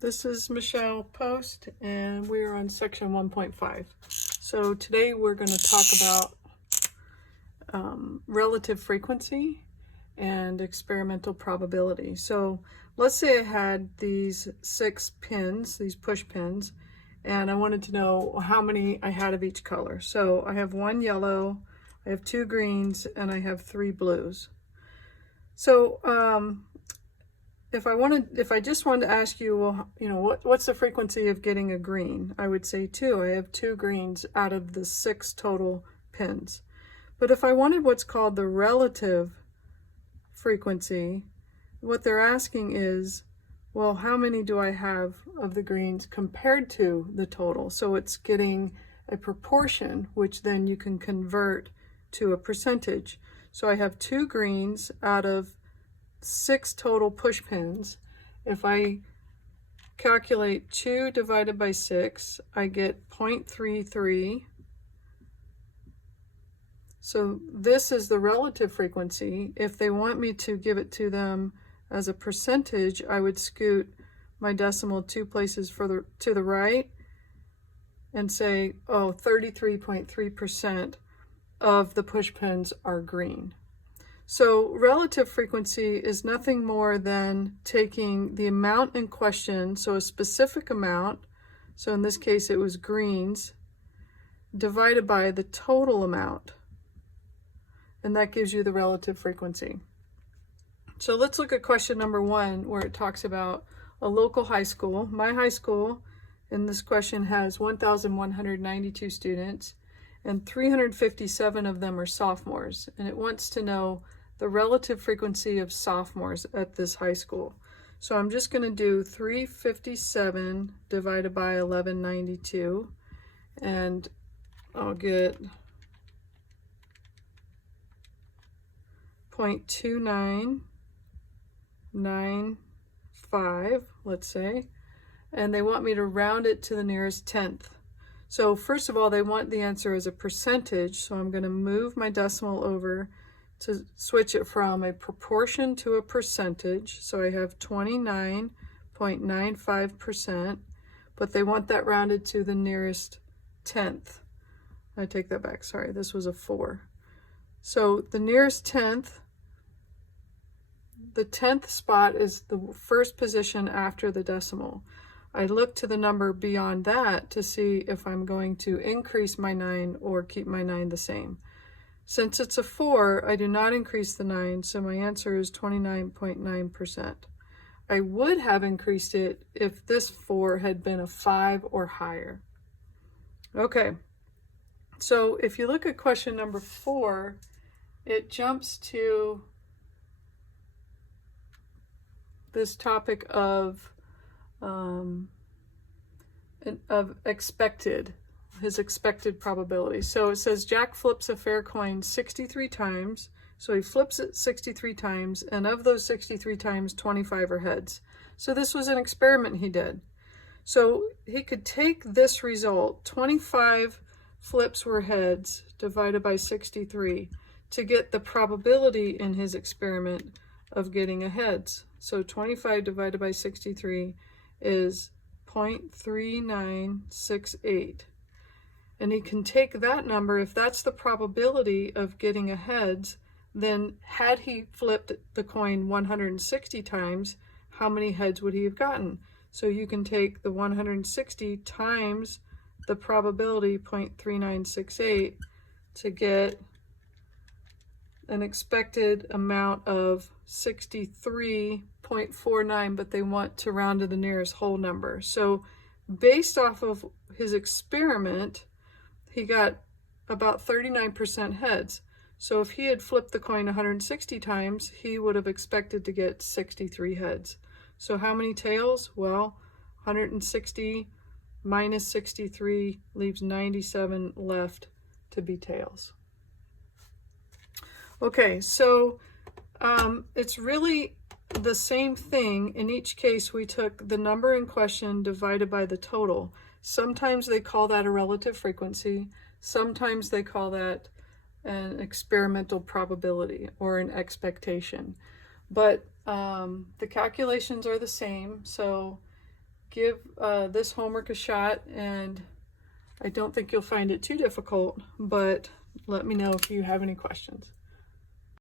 This is Michelle Post, and we're on section 1.5. So today we're going to talk about relative frequency and experimental probability. So let's say I had these 6 pins, these push pins, and I wanted to know how many I had of each color. So I have 1 yellow, I have 2 greens, and I have 3 blues. So if I just wanted to ask you, well, what's the frequency of getting a green? I would say 2. I have 2 greens out of the 6 total pins. But if I wanted what's called the relative frequency, what they're asking is, well, how many do I have of the greens compared to the total? So it's getting a proportion, which then you can convert to a percentage. So I have 2 greens out of 6 total push pins. If I calculate 2 divided by 6, I get 0.33. So this is the relative frequency. If they want me to give it to them as a percentage, I would scoot my decimal 2 places further to the right and say, oh, 33.3% of the push pins are green. So relative frequency is nothing more than taking the amount in question, so a specific amount, so in this case it was greens, divided by the total amount, and that gives you the relative frequency. So let's look at question number 1, where it talks about a local high school. My high school in this question has 1,192 students, and 357 of them are sophomores, and it wants to know the relative frequency of sophomores at this high school. So I'm just going to do 357 divided by 1192, and I'll get 0.2995, let's say, and they want me to round it to the nearest tenth. So first of all, they want the answer as a percentage, so I'm going to move my decimal over to switch it from a proportion to a percentage. So I have 29.95%, but they want that rounded to the nearest tenth. I take that back, sorry, this was a 4. So the nearest tenth, the 10th spot is the first position after the decimal. I look to the number beyond that to see if I'm going to increase my 9 or keep my 9 the same. Since it's a 4, I do not increase the 9, so my answer is 29.9%. I would have increased it if this 4 had been a 5 or higher. Okay, so if you look at question number 4, it jumps to this topic of expected, his expected probability. So it says Jack flips a fair coin 63 times. So he flips it 63 times, and of those 63 times, 25 are heads. So this was an experiment he did. So he could take this result, 25 flips were heads divided by 63, to get the probability in his experiment of getting a heads. So 25 divided by 63 is 0.3968. And he can take that number, if that's the probability of getting a heads, then had he flipped the coin 160 times, how many heads would he have gotten? So you can take the 160 times the probability, 0.3968, to get an expected amount of 63.49, but they want to round to the nearest whole number. So based off of his experiment, he got about 39% heads. So if he had flipped the coin 160 times, he would have expected to get 63 heads. So how many tails? Well, 160 minus 63 leaves 97 left to be tails. Okay, so it's really the same thing. In each case, we took the number in question divided by the total. Sometimes they call that a relative frequency. Sometimes they call that an experimental probability or an expectation. But the calculations are the same. So give this homework a shot, and I don't think you'll find it too difficult, but let me know if you have any questions.